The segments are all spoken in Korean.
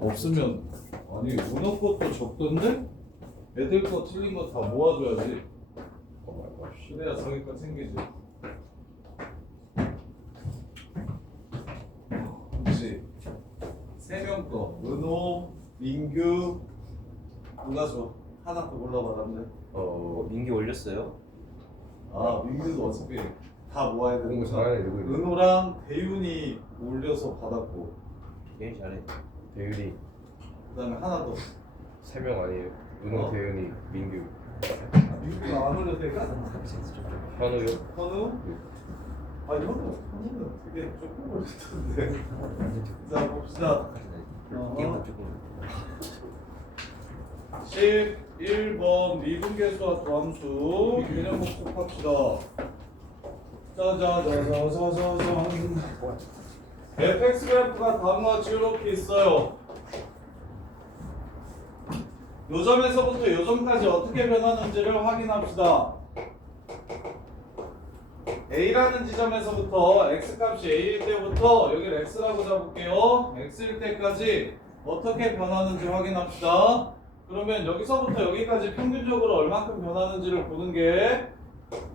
없으면 아니 은호 것도 적던데? 애들 거 틀린 거 다 모아줘야지. 그래야 자기 거 챙기지. 혹시 3명 거 은호, 민규 누가 줘? 하나 더 골라봐 남들. 민기 올렸어요? 아 민규도 어차피 다 모아야 되는 공부 거잖아. 잘하네 누구 있는 은호랑 대윤이 올려서 받았고 되게 잘해. 대윤이 그다음에 하나 더. 3명 아니에요? 은호, 대윤이, 민규, 민규가 안 올려도 될까? 현우요? 현우? 아 현우는 되게 조금 올렸던데. 자 봅시다. 게임만 조금. 11번 미분계수와 도함수 개념 복습합시다. 짜자자자자자잔. fx 그래프가 다음과 같이 이렇게 있어요. 요 점에서부터 요 점까지 어떻게 변하는지를 확인합시다. A라는 지점에서부터 x값이 A일 때부터 여기를 x라고 잡을게요. x일 때까지 어떻게 변하는지 확인합시다. 그러면 여기서부터 여기까지 평균적으로 얼마큼 변하는지를 보는 게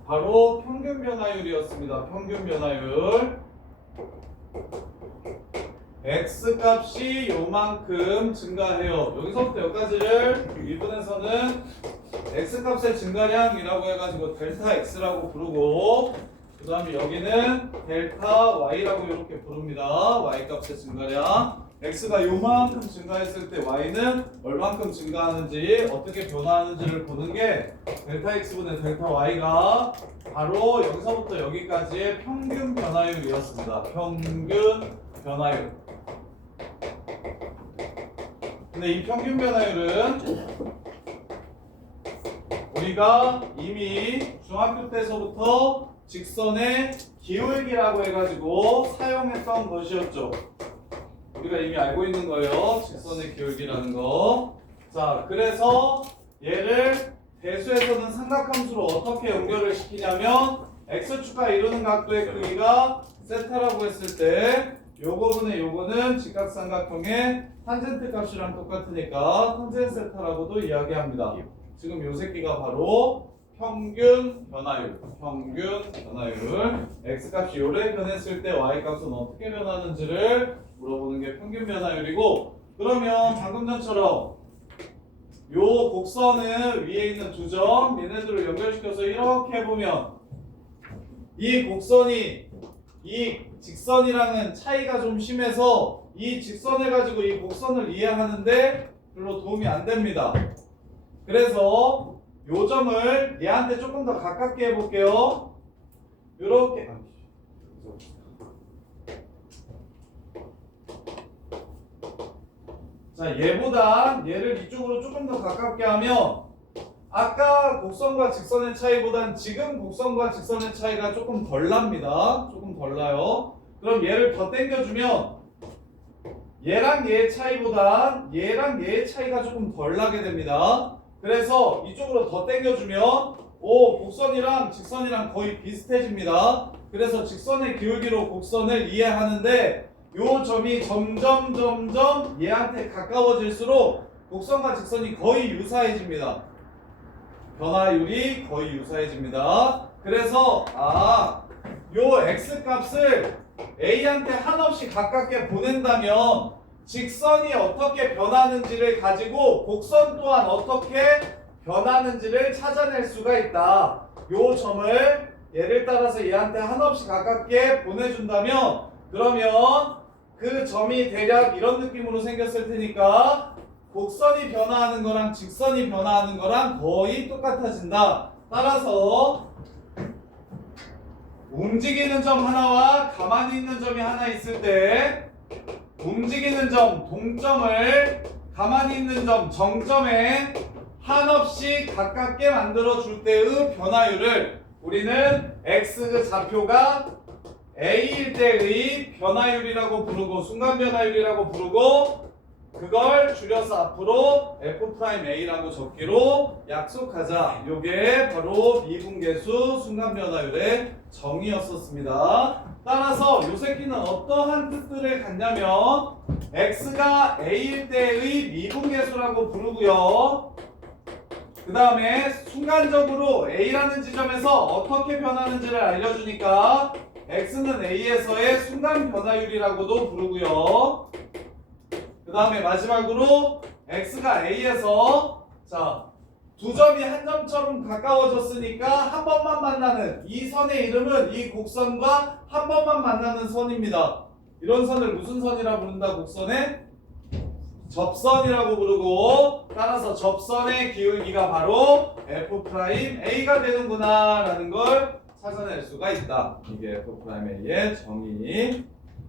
바로 평균 변화율이었습니다. 평균 변화율. x값이 요만큼 증가해요. 여기서부터 여기까지를 일본에서는 x값의 증가량이라고 해가지고 델타 x라고 부르고, 그 다음에 여기는 델타 y라고 이렇게 부릅니다. y값의 증가량. x가 요만큼 증가했을 때 y는 얼만큼 증가하는지, 어떻게 변화하는지를 보는 게 델타 x분의 델타 y가 바로 여기서부터 여기까지의 평균 변화율이었습니다. 평균 변화율. 근데 이 평균 변화율은 우리가 이미 중학교 때서부터 직선의 기울기라고 해가지고 사용했던 것이었죠. 우리가 이미 알고 있는 거예요. 직선의 기울기라는 거. 자, 그래서 얘를 대수에서는 삼각함수로 어떻게 연결을 시키냐면 x축과 이루는 각도의 크기가 세타라고 했을 때 요거분의 요거는 직각삼각형의 탄젠트 값이랑 똑같으니까 탄젠 세타라고도 이야기합니다. 지금 요 새끼가 바로 평균 변화율. 평균 변화율. x값이 요래 변했을 때 y값은 어떻게 변하는지를 물어보는 게 평균 변화율이고, 그러면 방금 전처럼 요 곡선은 위에 있는 두 점 얘네들을 연결시켜서 이렇게 보면 이 곡선이 이 직선이랑은 차이가 좀 심해서 이 직선을 가지고 이 곡선을 이해하는데 별로 도움이 안 됩니다. 그래서 요 점을 얘한테 조금 더 가깝게 해볼게요. 요렇게. 자, 얘보다 얘를 이쪽으로 조금 더 가깝게 하면 아까 곡선과 직선의 차이보단 지금 곡선과 직선의 차이가 조금 덜 납니다. 조금 덜 나요. 그럼 얘를 더 당겨주면 얘랑 얘의 차이보다 얘랑 얘의 차이가 조금 덜 나게 됩니다. 그래서 이쪽으로 더 당겨주면 곡선이랑 직선이랑 거의 비슷해집니다. 그래서 직선의 기울기로 곡선을 이해하는데 요 점이 점점 얘한테 가까워질수록 곡선과 직선이 거의 유사해집니다. 변화율이 거의 유사해집니다. 그래서 요 x값을 a한테 한없이 가깝게 보낸다면 직선이 어떻게 변하는지를 가지고 곡선 또한 어떻게 변하는지를 찾아낼 수가 있다. 요 점을 얘를 따라서 얘한테 한없이 가깝게 보내준다면, 그러면 그 점이 대략 이런 느낌으로 생겼을 테니까 곡선이 변화하는 거랑 직선이 변화하는 거랑 거의 똑같아진다. 따라서 움직이는 점 하나와 가만히 있는 점이 하나 있을 때 움직이는 점 동점을 가만히 있는 점 정점에 한없이 가깝게 만들어 줄 때의 변화율을 우리는 x 좌표가 a일 때의 변화율이라고 부르고 순간 변화율이라고 부르고, 그걸 줄여서 앞으로 F'A라고 적기로 약속하자. 요게 바로 미분계수 순간변화율의 정의였었습니다. 따라서 요 새끼는 어떠한 뜻들을 갖냐면 x가 a일 때의 미분계수라고 부르고요. 그 다음에 순간적으로 a라는 지점에서 어떻게 변하는지를 알려주니까 x는 a에서의 순간 변화율이라고도 부르고요. 그 다음에 마지막으로 x가 a에서 자, 두 점이 한 점처럼 가까워졌으니까 한 번만 만나는 이 선의 이름은 이 곡선과 한 번만 만나는 선입니다. 이런 선을 무슨 선이라 부른다? 곡선의 접선이라고 부르고 따라서 접선의 기울기가 바로 F'A가 되는구나 라는 걸 찾아낼 수가 있다. 이게 F'A의 정의.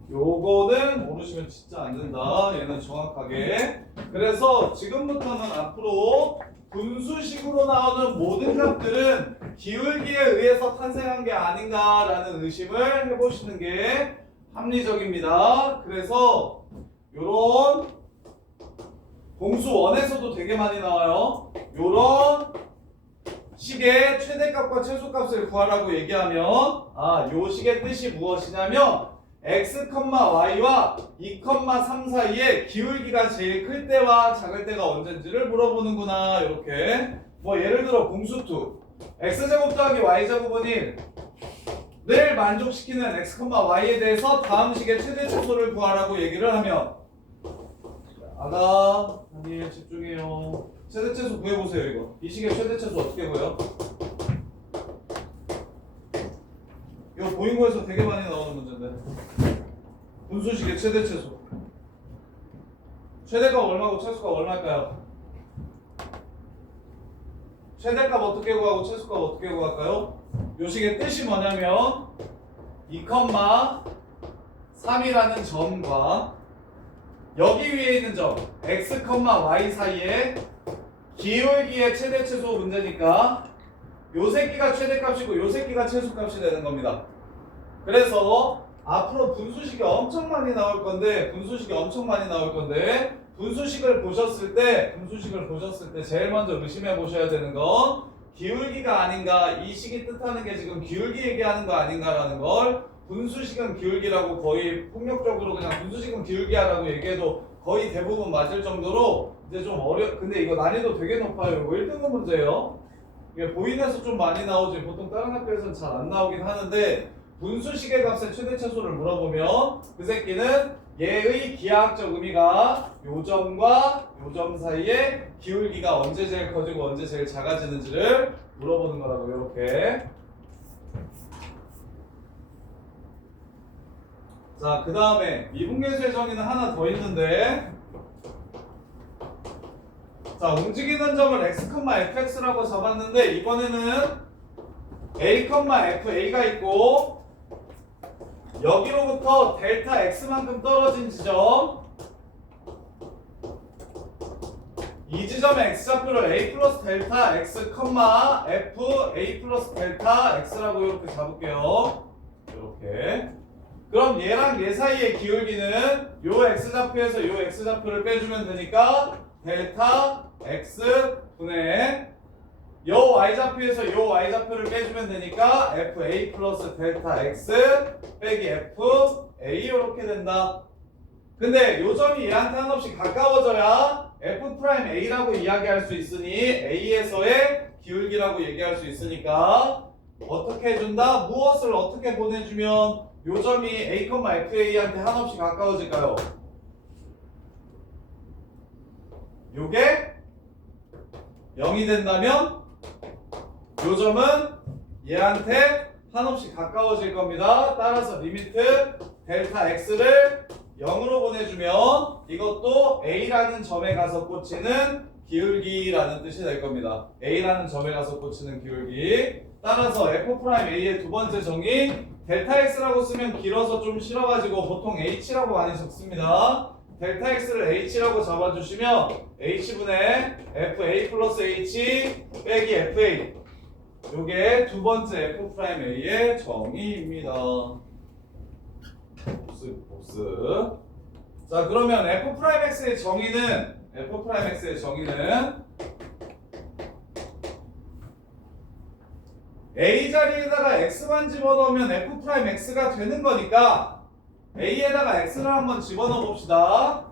요거는 모르시면 진짜 안 된다. 얘는 정확하게. 그래서 지금부터는 앞으로 분수식으로 나오는 모든 값들은 기울기에 의해서 탄생한 게 아닌가라는 의심을 해보시는 게 합리적입니다. 그래서 요런 공수 1에서도 되게 많이 나와요. 요런 식의 최대값과 최소값을 구하라고 얘기하면 요 식의 뜻이 무엇이냐면 x, y와 2, 3 사이에 기울기가 제일 클 때와 작을 때가 언젠지를 물어보는구나. 이렇게 뭐 예를 들어 공수2 x제곱 더하기 y제곱은 1을 만족시키는 x, y에 대해서 다음 식의 최대 최소를 구하라고 얘기를 하면 아니에요. 집중해요. 최대 최소 구해보세요. 이거 이 식의 최대 최소 어떻게 구해요? 이거 보인거에서 되게 많이 나오는 문제인데 분수식의 최대 최소 최대값 얼마고 최소값 얼마일까요? 최대값 어떻게 구하고 최소값 어떻게 구할까요? 요 식의 뜻이 뭐냐면 2, 3이라는 점과 여기 위에 있는 점 x, y 사이에 기울기의 최대 최소 문제니까 요 새끼가 최대값이고 요 새끼가 최소값이 되는 겁니다. 그래서 앞으로 분수식이 엄청 많이 나올 건데 분수식을 보셨을 때 제일 먼저 의심해 보셔야 되는 건 기울기가 아닌가, 이 식이 뜻하는 게 지금 기울기 얘기하는 거 아닌가라는 걸 분수식은 기울기라고 거의 폭력적으로 그냥 분수식은 기울기야라고 얘기해도 거의 대부분 맞을 정도로 이제 좀 근데 이거 난이도 되게 높아요. 이거 1등급 문제예요. 이게 보인에서 좀 많이 나오지 보통 다른 학교에서는 잘 안 나오긴 하는데 분수식의 값의 최대 최소를 물어보면 그 새끼는 얘의 기하학적 의미가 요 점과 요 점 사이에 기울기가 언제 제일 커지고 언제 제일 작아지는지를 물어보는 거라고. 이렇게. 자, 그 다음에 미분계수의 정의는 하나 더 있는데 자, 움직이는 점을 x, fx라고 잡았는데 이번에는 a, fa가 있고 여기로부터 델타 x만큼 떨어진 지점 이 지점의 x좌표를 a 플러스 델타 x, f a 플러스 델타 x라고 이렇게 잡을게요. 이렇게. 그럼 얘랑 얘 사이의 기울기는 요 x좌표에서 요 x좌표를 빼주면 되니까 델타 x 분의 요 y좌표에서 요 y좌표를 빼주면 되니까 fa 플러스 델타 x 빼기 fa 이렇게 된다. 근데 요 점이 얘한테 한없이 가까워져야 f'a라고 이야기할 수 있으니 a에서의 기울기라고 얘기할 수 있으니까 어떻게 해준다? 무엇을 어떻게 보내주면 요 점이 a, fa한테 한없이 가까워질까요? 요게 0이 된다면 요 점은 얘한테 한없이 가까워질 겁니다. 따라서 리미트 델타 x를 0으로 보내주면 이것도 a라는 점에 가서 꽂히는 기울기라는 뜻이 될 겁니다. a라는 점에 가서 꽂히는 기울기. 따라서 f'a의 두 번째 정의 델타 x라고 쓰면 길어서 좀 싫어가지고 보통 h라고 많이 적습니다. 델타 x를 h라고 잡아주시면 h분의 fa 플러스 h 빼기 fa 요게 두 번째 f'a의 정의입니다. 복습. 자 그러면 f'x의 정의는 a 자리에다가 x만 집어넣으면 f'x가 되는 거니까 a에다가 x를 한번 집어넣어 봅시다.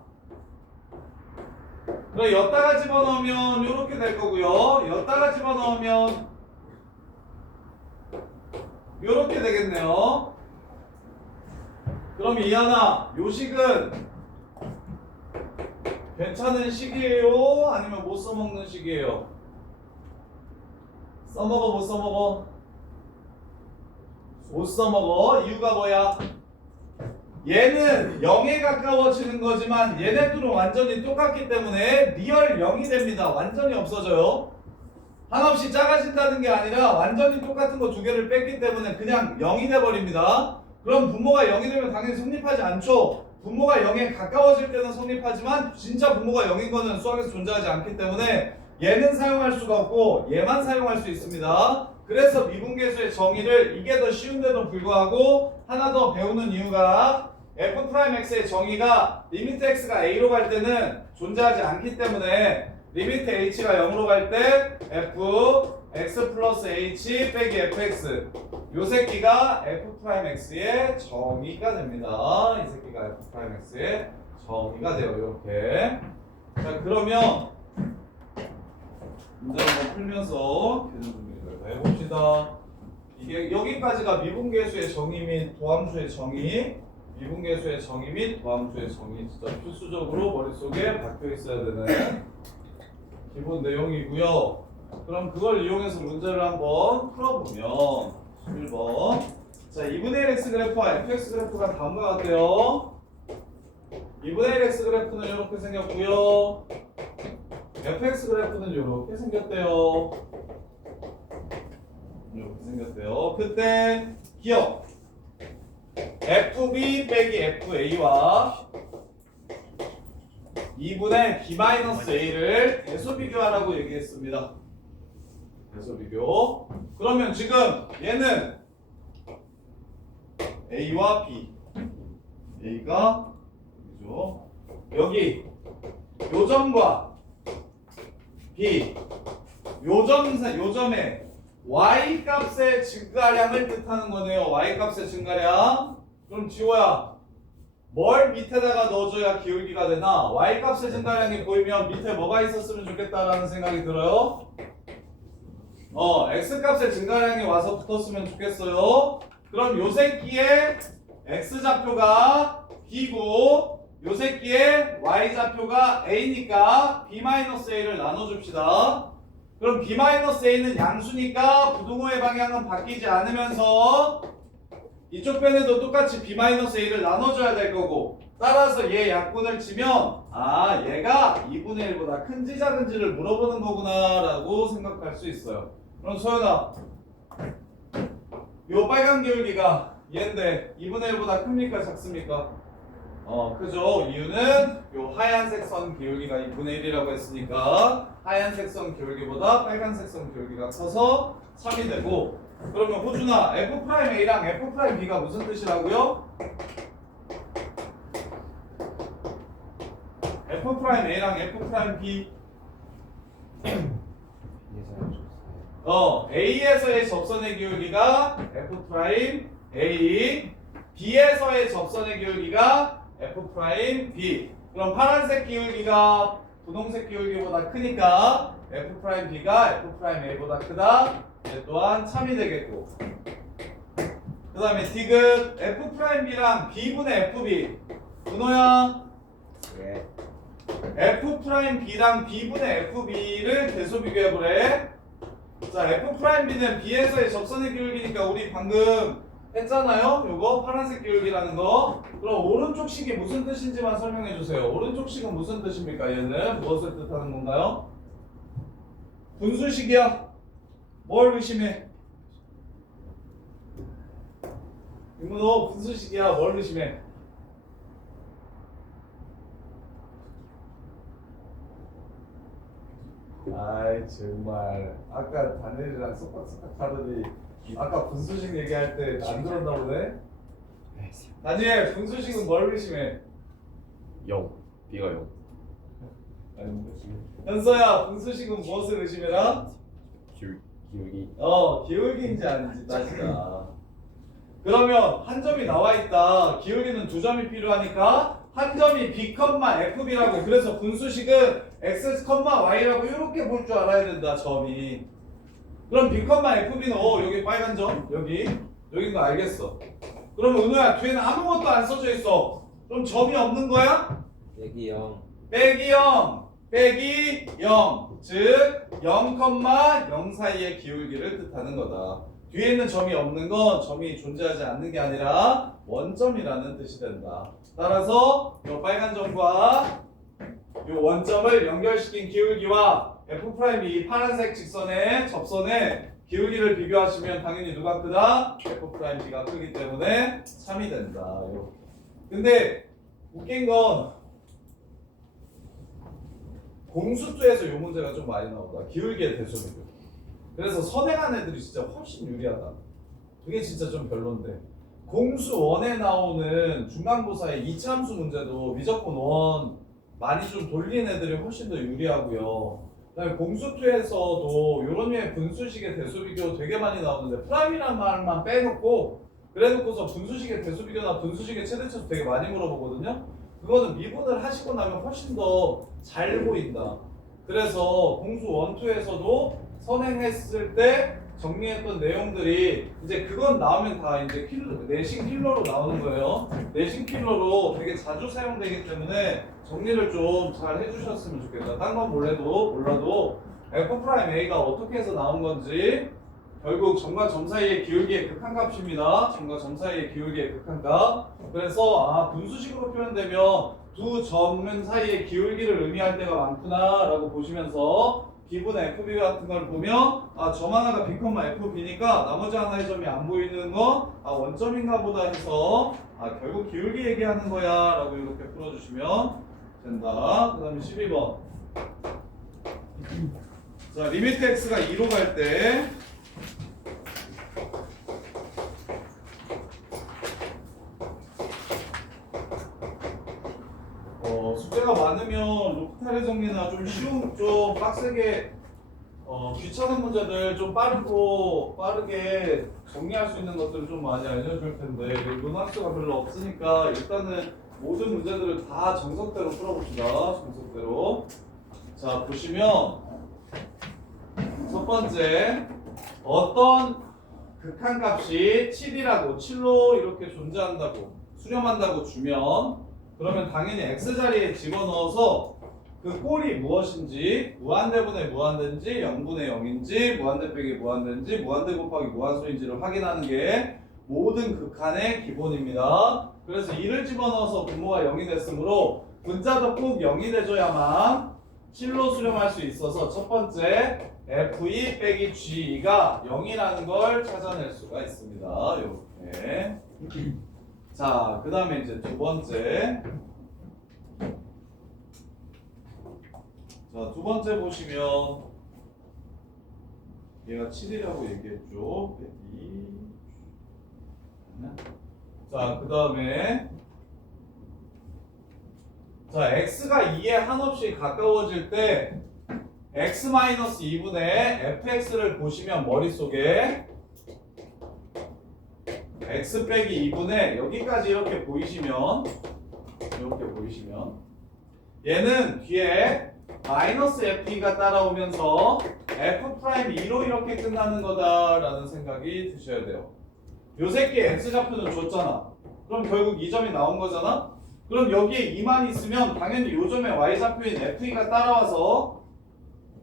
그럼 여기다가 집어넣으면 이렇게 될 거고요. 여기다가 집어넣으면 이렇게 되겠네요. 그럼 이하나 요식은 괜찮은 식이에요? 아니면 못 써먹는 식이에요? 써먹어 못 써먹어? 못 써먹어. 이유가 뭐야? 얘는 0에 가까워지는 거지만 얘네들은 완전히 똑같기 때문에 리얼 0이 됩니다. 완전히 없어져요. 한없이 작아진다는 게 아니라 완전히 똑같은 거 두 개를 뺐기 때문에 그냥 0이 돼버립니다. 그럼 분모가 0이 되면 당연히 성립하지 않죠. 분모가 0에 가까워질 때는 성립하지만 진짜 분모가 0인 거는 수학에서 존재하지 않기 때문에 얘는 사용할 수가 없고 얘만 사용할 수 있습니다. 그래서 미분계수의 정의를 이게 더 쉬운데도 불구하고 하나 더 배우는 이유가 f'x의 정의가 리미트 x가 a로 갈 때는 존재하지 않기 때문에 리미트 h가 0으로 갈 때 fx 플러스 h 빼기 fx 요 새끼가 f'x의 정의가 됩니다. 이 새끼가 f'x의 정의가 돼요. 이렇게. 자 그러면 문제 한번 풀면서 개념 정리를 해봅시다. 이게 여기까지가 미분계수의 정의 및 도함수의 정의, 미분계수의 정의 및 도함수의 정의 진짜 필수적으로 머릿속에 박혀 있어야 되는 기본 내용이고요. 그럼 그걸 이용해서 문제를 한번 풀어보면 11번 자 2분의 1 x 그래프와 fx 그래프가 다음과 같아요. 2분의 1 x 그래프는 이렇게 생겼고요. fx 그래프는 이렇게 생겼대요. 이렇게 생겼대요. 그때 기억 fb 빼기 fa와 2분의 b-a를 대소 비교하라고 얘기했습니다. 대소 비교. 그러면 지금 얘는 a와 b, a가 그죠? 여기 요점과 b, 요점의 y 값의 증가량을 뜻하는 거네요. y 값의 증가량. 그럼 지호야, 뭘 밑에다가 넣어줘야 기울기가 되나? y 값의 증가량이 보이면 밑에 뭐가 있었으면 좋겠다라는 생각이 들어요. x 값의 증가량이 와서 붙었으면 좋겠어요. 그럼 요 새끼의 x 좌표가 b고 요 새끼의 y 좌표가 a니까 b-a를 나눠줍시다. 그럼 b-a는 양수니까 부등호의 방향은 바뀌지 않으면서 이쪽 변에도 똑같이 b-a를 나눠줘야 될 거고 따라서 얘 약분을 치면 아 얘가 2분의 1보다 큰지 작은지를 물어보는 거구나 라고 생각할 수 있어요. 그럼 소연아 요 빨간 기울기가 얘인데 2분의 1보다 큽니까 작습니까? 그죠. 이유는 요 하얀색 선 기울기가 2분의 1이라고 했으니까 하얀색 선 기울기보다 빨간색 선 기울기가 커서 3이 되고 그러면 호준아 f'a랑 f'b가 무슨 뜻이라고요? f'a랑 f'b A에서의 접선의 기울기가 f'A, B에서의 접선의 기울기가 f'B. 그럼 파란색 기울기가 분홍색 기울기보다 크니까 f'B가 f'A보다 크다. 얘 또한 참이 되겠고. 그 다음에 디귿 f'B랑 B분의 fB. 준호야. 예. f'B랑 B분의 fB를 대소 비교해보래. 자, f'B는 B에서의 접선의 기울기니까 우리 방금 했잖아요. 요거 파란색 기울기라는 거. 그럼 오른쪽 식이 무슨 뜻인지만 설명해 주세요. 오른쪽 식은 무슨 뜻입니까? 얘는 무엇을 뜻하는 건가요? 분수식이야. 뭘 의심해? 이문호 분수식이야. 뭘 의심해? 아이 정말 아까 다니엘이랑 쏙박쏙박 하더니 아까 분수식 얘기할 때 안 들었나 보네? 다니엘 분수식은 뭘 의심해? 0. B가 0. 현서야, 분수식은 무엇을 의심해라? 기울기. 기울기인지 아닌지 따지자. 그러면 한 점이 나와 있다. 기울기는 두 점이 필요하니까 한 점이 B, FB라고. 그래서 분수식은 X, Y라고 이렇게 볼 줄 알아야 된다. 점이. 그럼 B, FB는 여기 빨간 점 여기인 거 알겠어. 그럼 은호야, 뒤에는 아무것도 안 써져 있어. 그럼 점이 없는 거야? 빼기 0. 빼기 0, 빼기 0, 즉 0, 0 사이의 기울기를 뜻하는 거다. 뒤에 있는 점이 없는 건 점이 존재하지 않는 게 아니라 원점이라는 뜻이 된다. 따라서 이 빨간 점과 이 원점을 연결시킨 기울기와 F'이 파란색 직선의 접선의 기울기를 비교하시면 당연히 누가 크다? F'B가 크기 때문에 3이 된다. 근데 웃긴 건 공수투에서 이 문제가 좀 많이 나온다. 기울기의 대소비교. 그래서 선행한 애들이 진짜 훨씬 유리하다. 그게 진짜 좀 별론데. 공수 1에 나오는 중간고사의 이차함수 문제도 미적분 1 많이 좀 돌린 애들이 훨씬 더 유리하고요. 그다음에 공수2에서도 이런 류의 분수식의 대소비교 되게 많이 나오는데 프라임이란 말만 빼놓고 그래놓고서 분수식의 대소비교나 분수식의 최대차수 되게 많이 물어보거든요. 그거는 미분을 하시고 나면 훨씬 더 잘 보인다. 그래서 공수 1, 2에서도 선행했을 때 정리했던 내용들이 이제 그건 나오면 다 이제 내신 킬러로 나오는 거예요. 내신 킬러로 되게 자주 사용되기 때문에 정리를 좀 잘 해주셨으면 좋겠다. 딴 건 몰라도 F'A가 어떻게 해서 나온 건지 결국 점과 점 사이의 기울기의 극한값입니다. 점과 점 사이의 기울기의 극한값. 그래서 분수식으로 표현되면 두 점 사이의 기울기를 의미할 때가 많구나 라고 보시면서 B분의 FB 같은 걸 보면 점 하나가 B, FB니까 나머지 하나의 점이 안 보이는 건 원점인가 보다 해서 결국 기울기 얘기하는 거야 라고 이렇게 풀어주시면 된다. 그 다음에 12번 자 리미트 x가 2로 갈 때 숙제가 많으면 로피탈의 정리나 좀 쉬운, 좀 빡세게 귀찮은 문제들 좀 빠르게 정리할 수 있는 것들을 좀 많이 알려줄 텐데 문학수가 별로 없으니까 일단은 모든 문제들을 다 정석대로 풀어봅시다. 정석대로. 자 보시면 첫 번째 어떤 극한값이 7로 이렇게 존재한다고 수렴한다고 주면 그러면 당연히 x자리에 집어넣어서 그 꼴이 무엇인지 무한대분의 무한대인지 0분의 0인지 무한대 빼기 무한대인지 무한대 곱하기 무한수인지를 확인하는 게 모든 극한의 기본입니다. 그래서 2를 집어넣어서 분모가 0이 됐으므로 분자도 꼭 0이 돼줘야만 7로 수렴할 수 있어서 첫 번째 F2 빼기 G2가 0이라는 걸 찾아낼 수가 있습니다. 이렇게. 자, 그 다음에 이제 두 번째. 자, 두 번째 보시면 얘가 7이라고 얘기했죠. 자, 그 다음에 자, x가 2에 한없이 가까워질 때 x-2분의 fx를 보시면 머릿속에 x 빼기 2분의 여기까지 이렇게 보이시면 얘는 뒤에 마이너스 f가 따라오면서 f'2로 이렇게 끝나는 거다라는 생각이 드셔야 돼요. 요 새끼 x좌표는 줬잖아. 그럼 결국 이 점이 나온 거잖아. 그럼 여기에 2만 있으면 당연히 요 점에 y좌표인 f가 따라와서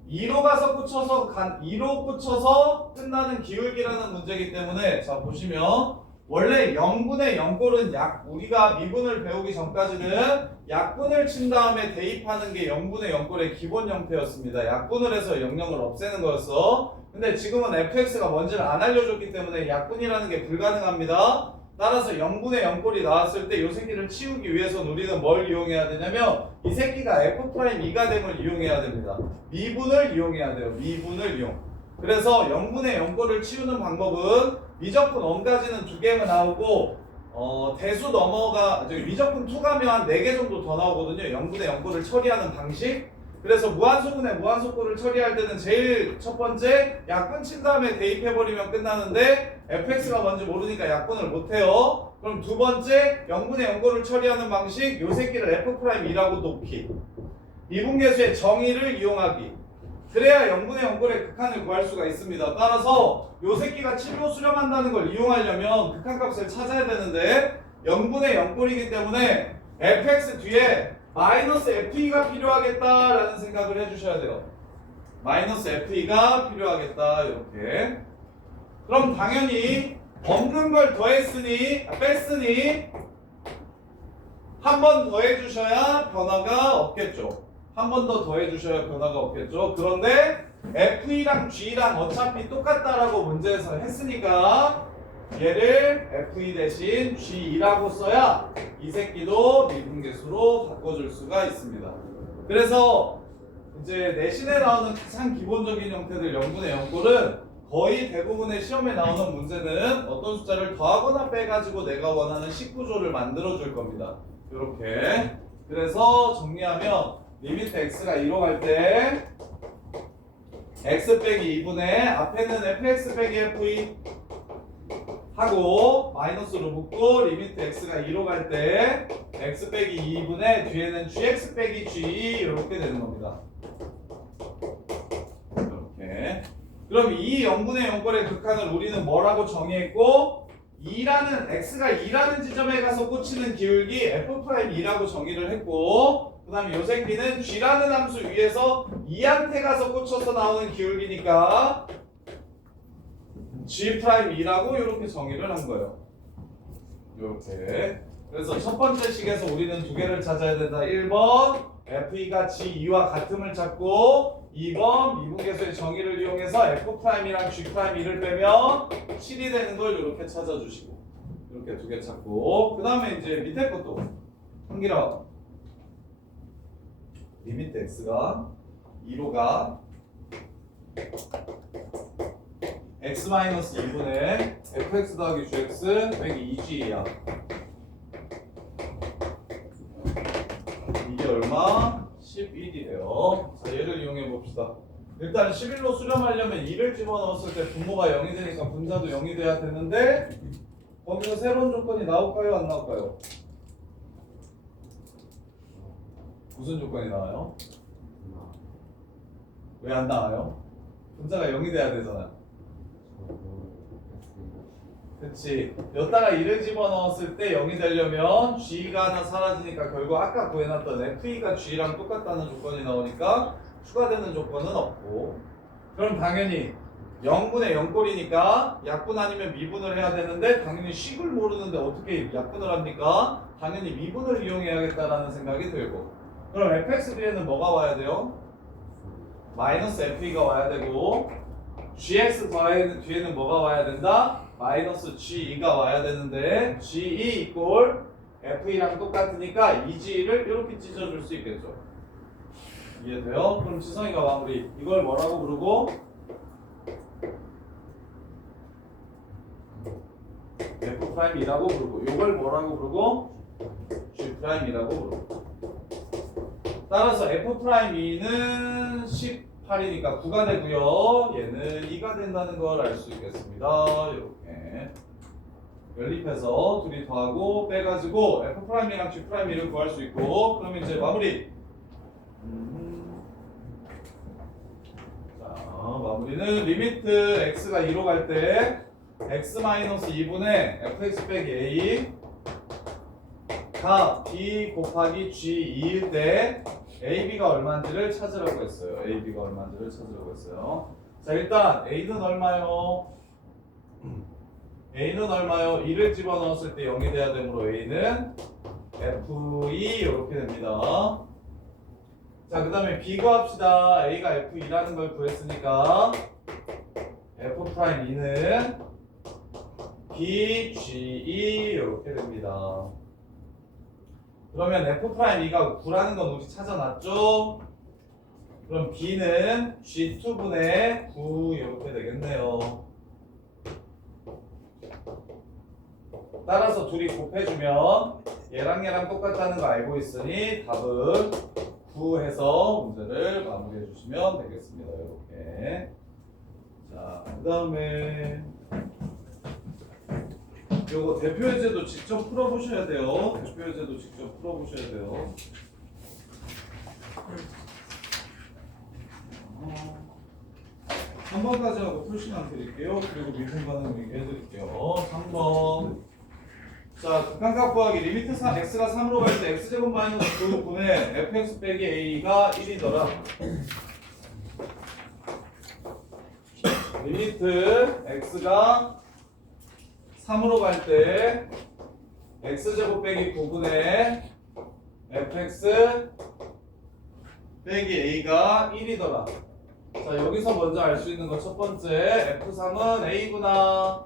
2로 가서 붙여서 2로 붙여서 끝나는 기울기라는 문제이기 때문에 자 보시면 원래 0분의 0꼴은 우리가 미분을 배우기 전까지는 약분을 친 다음에 대입하는 게 0분의 0꼴의 기본 형태였습니다. 약분을 해서 영역을 없애는 거였어. 근데 지금은 fx가 뭔지를 안 알려줬기 때문에 약분이라는 게 불가능합니다. 따라서 0분의 0꼴이 나왔을 때 이 새끼를 치우기 위해서 우리는 뭘 이용해야 되냐면 이 새끼가 F'2가 됨을 이용해야 됩니다. 미분을 이용해야 돼요. 미분을 이용. 그래서 0분의 0꼴을 치우는 방법은 미적분 1까지는 두 개가 나오고 대수 넘어가 저기 미적분 2 가면 한 4개 정도 더 나오거든요. 0분의 0꼴을 처리하는 방식. 그래서 무한소분의 무한소꼴을 처리할 때는 제일 첫 번째 약분 친 다음에 대입해버리면 끝나는데 fx가 뭔지 모르니까 약분을 못해요. 그럼 두 번째 0분의 0꼴을 처리하는 방식 요 새끼를 f'이라고 놓기. 미분계수의 정의를 이용하기. 그래야 0분의 0꼴의 극한을 구할 수가 있습니다. 따라서 요 새끼가 7로 수렴한다는 걸 이용하려면 극한값을 찾아야 되는데 0분의 0꼴이기 때문에 fx 뒤에 마이너스 FE가 필요하겠다라는 생각을 해주셔야 돼요. 마이너스 FE가 필요하겠다 이렇게. 그럼 당연히 없는 걸 더했으니 뺐으니 한 번 더해주셔야 변화가 없겠죠. 한 번 더 더해주셔야 변화가 없겠죠. 그런데 FE랑 G랑 어차피 똑같다라고 문제에서 했으니까 얘를 FE 대신 G2라고 써야 이 새끼도 미분계수로 바꿔줄 수가 있습니다. 그래서 이제 내신에 나오는 가장 기본적인 형태들 0분의 0꼴은 거의 대부분의 시험에 나오는 문제는 어떤 숫자를 더하거나 빼가지고 내가 원하는 식구조를 만들어 줄 겁니다. 이렇게. 그래서 정리하면 리미트 x가 2로 갈 때 x 빼기 2분의 앞에는 fx 빼기 fe 하고 마이너스로 묶고 리미트 x가 2로 갈 때 x 빼기 2분의 뒤에는 gx 빼기 g 이렇게 되는 겁니다. 이렇게. 그럼 이 0분의 0꼴의 극한을 우리는 뭐라고 정의했고 2라는 x가 2라는 지점에 가서 꽂히는 기울기 f'2라고 정의를 했고 그 다음에 요 새끼는 g라는 함수 위에서 2한테 가서 꽂혀서 나오는 기울기니까 G'2라고 이렇게 정의를 한 거예요. 이렇게. 그래서 첫 번째 식에서 우리는 두 개를 찾아야 된다. 1번 FE가 G2와 같음을 찾고 2번 미분계수의 정의를 이용해서 F'이랑 G'2를 빼면 7이 되는 걸 이렇게 찾아주시고 이렇게 두 개 찾고 그 다음에 이제 밑에 것도 한기라 리미트 x가 2로 가 x-2분의 fx 더하기 gx 빼기 2g야. 이게 얼마? 11이래요. 자, 얘를 이용해 봅시다. 일단 11로 수렴하려면 2를 집어넣었을 때 분모가 0이 되니까 분자도 0이 돼야 되는데 거기서 새로운 조건이 나올까요? 안 나올까요? 무슨 조건이 나와요? 왜 안 나와요? 분자가 0이 돼야 되잖아요. 그치. 여기다가 1을 집어넣었을 때 0이 되려면 G가 하나 사라지니까 결국 아까 구해놨던 FE가 G랑 똑같다는 조건이 나오니까 추가되는 조건은 없고 그럼 당연히 0분의 0꼴이니까 약분 아니면 미분을 해야 되는데 당연히 식을 모르는데 어떻게 약분을 합니까? 당연히 미분을 이용해야겠다라는 생각이 들고 그럼 fx 뒤에는 뭐가 와야 돼요? 마이너스 FE가 와야 되고 gx 뒤에는 뭐가 와야 된다? 마이너스 G2가 와야 되는데 G2 이꼴 FE랑 똑같으니까 2G를 이렇게 찢어줄 수 있겠죠. 이해돼요? 그럼 지성이가 마무리 이걸 뭐라고 부르고 F'이라고 부르고 이걸 뭐라고 부르고 G'이라고 부르고 따라서 F'E는 18이니까 9가 되고요. 얘는 2가 된다는 걸 알 수 있겠습니다. 이렇게 연립해서 둘이 더하고 빼가지고 F'이랑 G'를 구할 수 있고 그러면 이제 마무리 자 마무리는 리미트 x가 2로 갈 때 x-2분의 fx 빼기 a가 b 곱하기 g2일 때 ab가 얼마인지를 찾으라고 했어요. ab가 얼마인지를 찾으라고 했어요. 자 일단 a는 얼마요? a는 얼마요? 2를 집어넣었을 때 0이 돼야 되므로 a는 fe 이렇게 됩니다. 자 그 다음에 b 구합시다. a가 f2라는 걸 구했으니까 f'2는 b, g2 이렇게 됩니다. 그러면 F'E가 9라는 건 우리 찾아놨죠? 그럼 B는 G2분의 9 이렇게 되겠네요. 따라서 둘이 곱해주면 얘랑 똑같다는 거 알고 있으니 답은 9 해서 문제를 마무리해 주시면 되겠습니다. 이렇게. 자, 그 다음에 요거 대표예제도 직접 풀어보셔야 돼요. 대표예제도 직접 풀어보셔야 돼요. 한 3번까지 하고 풀시간 드릴게요. 그리고 미분 가능 얘기해드릴게요. 3번. 자, 극한값 구하기 리미트 x가 3으로 갈 때 x제곱 마이너스 9분의 fx 빼기 a가 1이더라. 리미트 x가 3으로 갈 때 x제곱 빼기 9분의 fx 빼기 a가 1이더라. 자, 여기서 먼저 알 수 있는 거 첫 번째 f3은 a구나.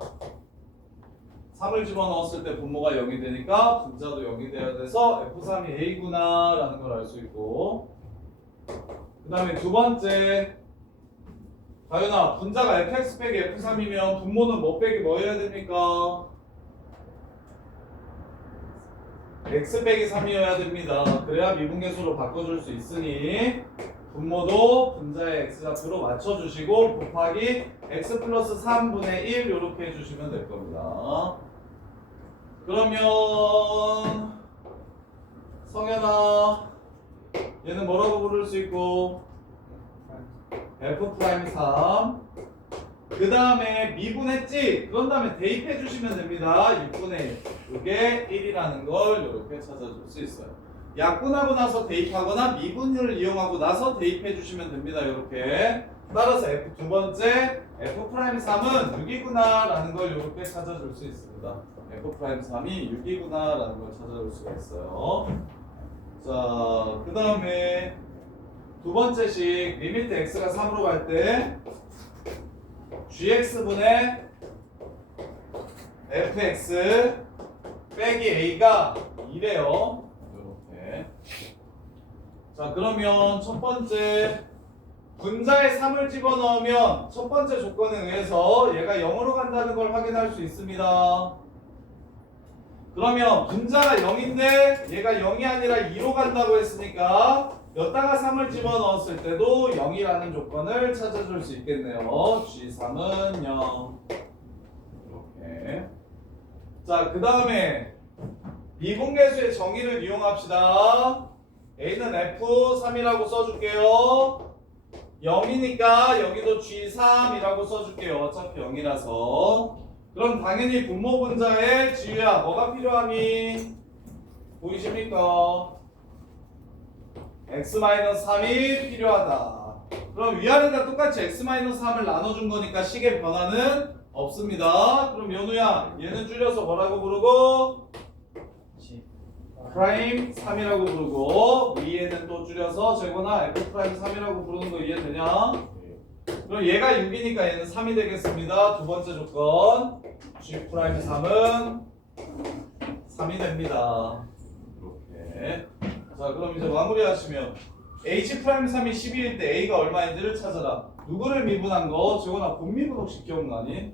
3을 집어넣었을 때 분모가 0이 되니까 분자도 0이 돼야 돼서 f3이 a구나 라는 걸 알 수 있고, 그 다음에 두 번째 다윤아, 분자가 fx 빼기 f3이면 분모는 뭐 빼기 뭐 해야 됩니까? x 빼기 3이어야 됩니다. 그래야 미분계수로 바꿔줄 수 있으니 분모도 분자의 x좌표로 맞춰주시고 곱하기 x 플러스 3분의 1 이렇게 해주시면 될 겁니다. 그러면 성현아, 얘는 뭐라고 부를 수 있고 f'3. 그 다음에 미분했지? 그런 다음에 대입해 주시면 됩니다. 6분의 1. 이게 1이라는 걸 이렇게 찾아줄 수 있어요. 약분하고 나서 대입하거나 미분율을 이용하고 나서 대입해 주시면 됩니다. 이렇게. 따라서 f 두 번째 f'3은 6이구나 라는 걸 이렇게 찾아줄 수 있습니다. f'3이 6이구나 라는 걸 찾아줄 수가 있어요. 자, 그 다음에 두 번째 식 리미트 x가 3으로 갈 때 gx분의 fx 빼기 a가 2래요. 이렇게. 자, 그러면 첫 번째 분자에 3을 집어넣으면 첫 번째 조건에 의해서 얘가 0으로 간다는 걸 확인할 수 있습니다. 그러면 분자가 0인데 얘가 0이 아니라 2로 간다고 했으니까 여기다가 3을 집어넣었을 때도 0이라는 조건을 찾아줄 수 있겠네요. G3은 0. 이렇게. 자, 그 다음에 미분계수의 정의를 이용합시다. A는 F3이라고 써줄게요. 0이니까 여기도 G3이라고 써줄게요. 어차피 0이라서. 그럼 당연히 분모 분자에 지우야 뭐가 필요하니? 보이십니까? x-3이 필요하다. 그럼 위아래가 똑같이 x-3을 나눠준 거니까 식의 변화는 없습니다. 그럼 연우야, 얘는 줄여서 뭐라고 부르고? 프라임 3이라고 부르고, 위에는 또 줄여서 제거나 f 프라임 3이라고 부르는 거 이해되냐? 그럼 얘가 6이니까 얘는 3이 되겠습니다. 두 번째 조건 g 프라임 3은 3이 됩니다. 이렇게. 자, 그럼 이제 마무리하시면 h 프라임 3이 12일 때 a가 얼마인지를 찾아라. 누구를 미분한 거? 저거나 분미분 혹시 기억나니?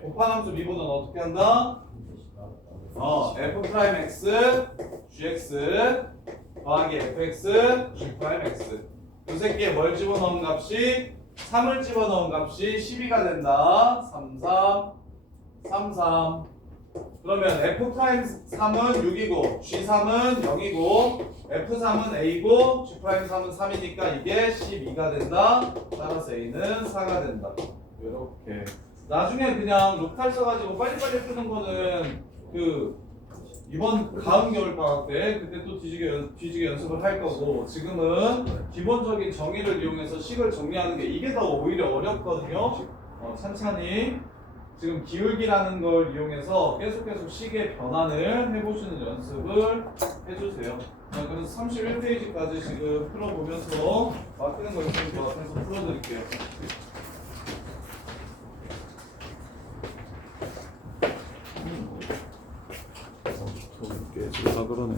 곱한 함수 미분은 어떻게 한다? f 프라임 x gx 더하기 fx g 프라임 x. 이 새끼에 뭘 집어넣은 값이 3을 집어넣은 값이 12가 된다. 33. 그러면 f'3은 6이고 g3은 0이고 f3은 a고 g'3은 3이니까 이게 12가 된다. 따라서 a는 4가 된다. 이렇게. 나중에 그냥 록탈 써가지고 빨리빨리 푸는 거는 그 이번 다음 겨울 방학 때 그때 또 뒤지게 연습을 할 거고, 지금은 기본적인 정의를 이용해서 식을 정리하는 게 이게 더 오히려 어렵거든요. 찬찬히 지금 기울기라는 걸 이용해서 계속 식의 변환을 해보시는 연습을 해주세요. 자, 그래서 31페이지까지 지금 풀어보면서 막히는 거 있으면 저 앞에서 풀어드릴게요. 다 그러네.